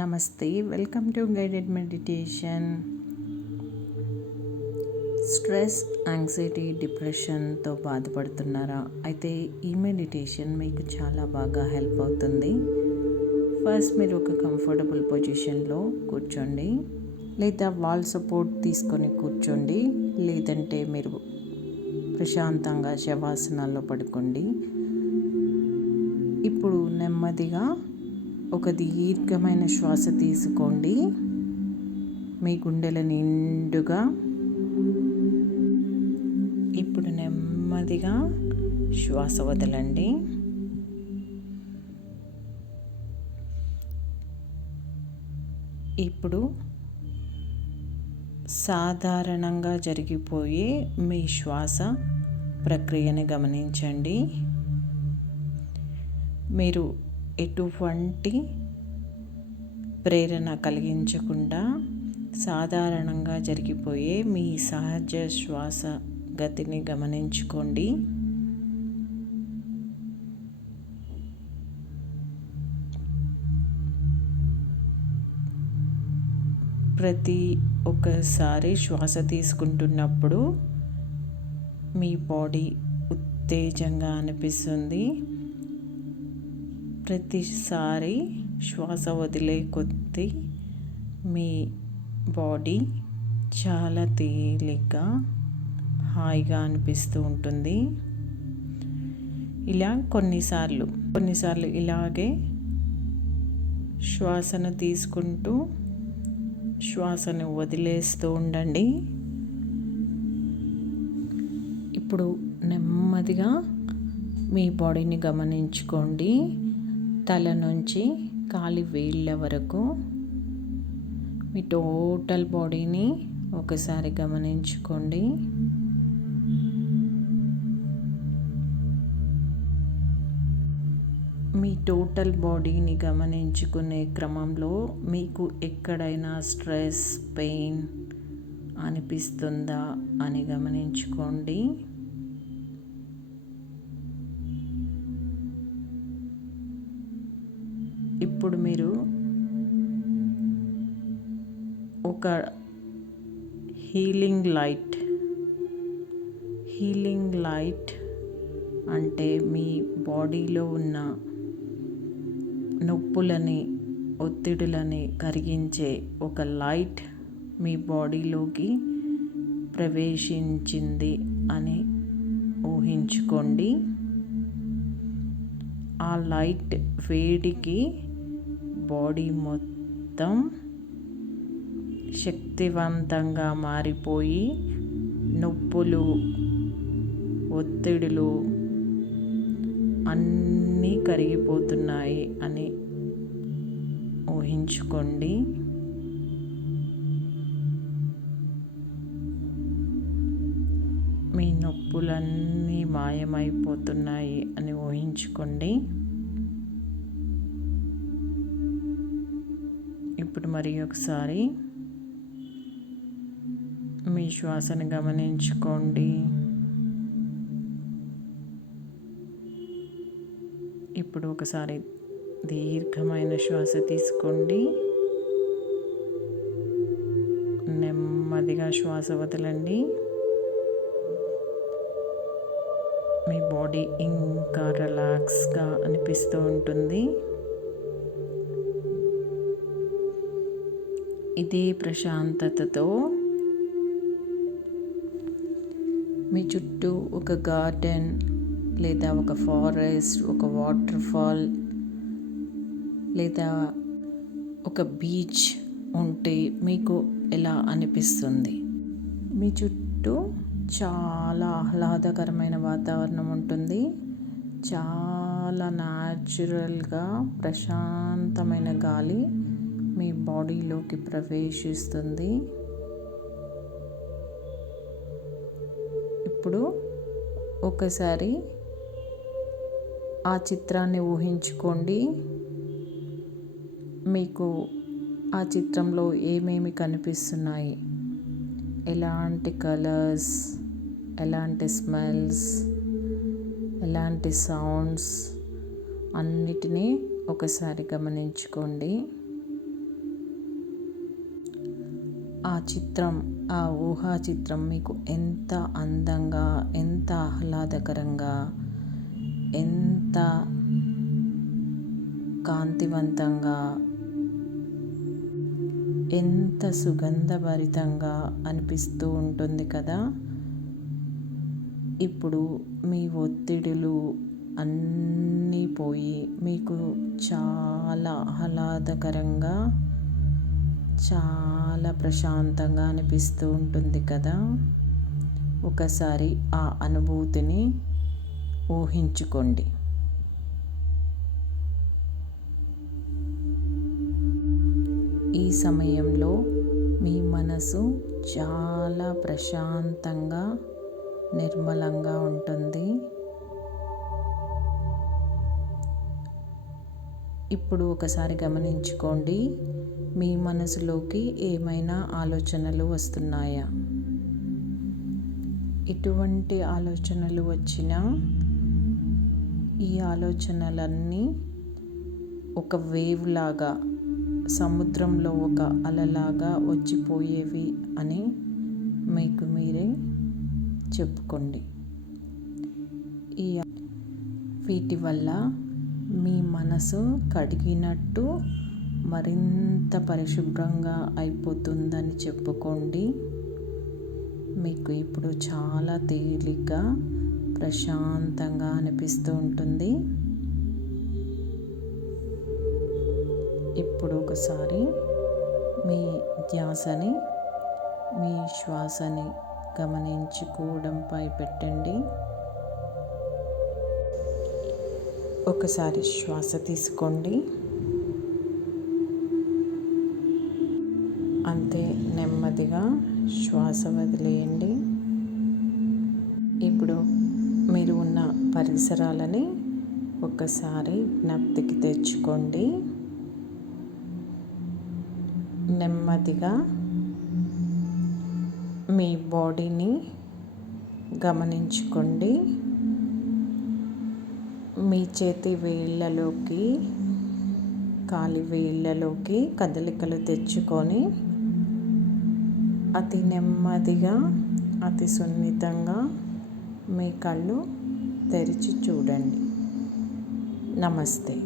నమస్తే, welcome to guided meditation. Stress, anxiety, డిప్రెషన్తో బాధపడుతున్నారా? అయితే ఈ మెడిటేషన్ మీకు చాలా బాగా హెల్ప్ అవుతుంది. ఫస్ట్ మీరు ఒక కంఫర్టబుల్ పొజిషన్లో కూర్చోండి, లేదా వాల్ సపోర్ట్ తీసుకొని కూర్చోండి, లేదంటే మీరు ప్రశాంతంగా శవాసనాల్లో పడుకోండి. ఇప్పుడు నెమ్మదిగా ఒక దీర్ఘమైన శ్వాస తీసుకోండి. మీ గుండెల నిండుగా. ఇప్పుడు నెమ్మదిగా శ్వాస వదలండి. ఇప్పుడు సాధారణంగా జరిగిపోయే మీ శ్వాస ప్రక్రియని గమనించండి. మీరు ఎటువంటి ప్రేరణ కలిగించకుండా సాధారణంగా జరిగిపోయే మీ సహజ శ్వాస గతిని గమనించుకోండి. ప్రతి ఒక్కసారి శ్వాస తీసుకుంటున్నప్పుడు మీ బాడీ ఉత్తేజంగా అనిపిస్తుంది. ప్రతిసారి శ్వాస వదిలే కొద్దీ మీ బాడీ చాలా తేలిగ్గా, హాయిగా అనిపిస్తూ ఉంటుంది. ఇలా కొన్నిసార్లు ఇలాగే శ్వాసను తీసుకుంటూ శ్వాసను వదిలేస్తూ ఉండండి. ఇప్పుడు నెమ్మదిగా మీ బాడీని గమనించుకోండి. తల నుంచి కాలి వేళ్ళ వరకు మీ టోటల్ బాడీని ఒకసారి గమనించుకోండి. మీ టోటల్ బాడీని గమనించుకునే క్రమంలో మీకు ఎక్కడైనా స్ట్రెస్, పెయిన్ అనిపిస్తుందా అని గమనించుకోండి. ఇప్పుడు మీరు ఒక హీలింగ్ లైట్ అంటే మీ బాడీలో ఉన్న నొప్పులని, ఒత్తిడులని కరిగించే ఒక లైట్ మీ బాడీలోకి ప్రవేశించింది అని ఊహించుకోండి. ఆ లైట్ వేడికి బాడీ మొత్తం శక్తివంతంగా మారిపోయి నొప్పులు, ఒత్తిడులు అన్నీ కరిగిపోతున్నాయి అని ఊహించుకోండి. మీ నొప్పులన్నీ మాయమైపోతున్నాయి అని ఊహించుకోండి. ఇప్పుడు మరి ఒకసారి మీ శ్వాసను గమనించుకోండి. ఇప్పుడు ఒకసారి దీర్ఘమైన శ్వాస తీసుకోండి. నెమ్మదిగా శ్వాస వదలండి. మీ బాడీ ఇంకా రిలాక్స్గా అనిపిస్తూ ఉంటుంది. ఇదే ప్రశాంతతతో మీ చుట్టూ ఒక గార్డెన్, లేదా ఒక ఫారెస్ట్, ఒక వాటర్ ఫాల్, లేదా ఒక బీచ్ ఉంటే మీకు ఎలా అనిపిస్తుంది? మీ చుట్టూ చాలా ఆహ్లాదకరమైన వాతావరణం ఉంటుంది. చాలా న్యాచురల్గా ప్రశాంతమైన గాలి మీ బాడీలోకి ప్రవేశిస్తుంది. ఇప్పుడు ఒకసారి ఆ చిత్రాన్ని ఊహించుకోండి. మీకు ఆ చిత్రంలో ఏమేమి కనిపిస్తున్నాయి? ఎలాంటి కలర్స్, ఎలాంటి స్మెల్స్, ఎలాంటి సౌండ్స్ అన్నిటినీ ఒకసారి గమనించుకోండి. ఆ చిత్రం, ఆ ఊహా చిత్రం మీకు ఎంత అందంగా, ఎంత ఆహ్లాదకరంగా, ఎంత కాంతివంతంగా, ఎంత సుగంధభరితంగా అనిపిస్తూ ఉంటుంది కదా. ఇప్పుడు మీ ఒత్తిడులు అన్నీ పోయి మీకు చాలా ఆహ్లాదకరంగా, చాలా ప్రశాంతంగా అనిపిస్తూ ఉంటుంది కదా. ఒకసారి ఆ అనుభూతిని ఊహించుకోండి. ఈ సమయంలో మీ మనసు చాలా ప్రశాంతంగా, నిర్మలంగా ఉంటుంది. ఇప్పుడు ఒకసారి గమనించుకోండి, మీ మనసులోకి ఏమైనా ఆలోచనలు వస్తున్నాయా? ఎటువంటి ఆలోచనలు వచ్చినా ఈ ఆలోచనలన్నీ ఒక వేవ్ లాగా, సముద్రంలో ఒక అలలాగా వచ్చిపోయేవి అని మీకు మీరే చెప్పుకోండి. వీటి వల్ల మీ మనసు కడిగినట్టు మరింత పరిశుభ్రంగా అయిపోతుందని చెప్పుకోండి. మీకు ఇప్పుడు చాలా తేలిగ్గా, ప్రశాంతంగా అనిపిస్తూ ఉంటుంది. ఇప్పుడు ఒకసారి మీ ధ్యాసని, మీ శ్వాసని గమనించుకోవడంపై పెట్టండి. ఒకసారి శ్వాస తీసుకోండి, అంతే నెమ్మదిగా శ్వాస వదిలేయండి. ఇప్పుడు మీరు ఉన్న పరిసరాలని ఒకసారి జ్ఞప్తికి తెచ్చుకోండి. నెమ్మదిగా మీ బాడీని గమనించుకోండి. మీ చేతి వేళ్ళలోకి, కాలి వేళ్ళలోకి కదలికలు తెచ్చుకొని అతి నెమ్మదిగా, అతి సున్నితంగా మీ కళ్ళు తెరిచి చూడండి. నమస్తే.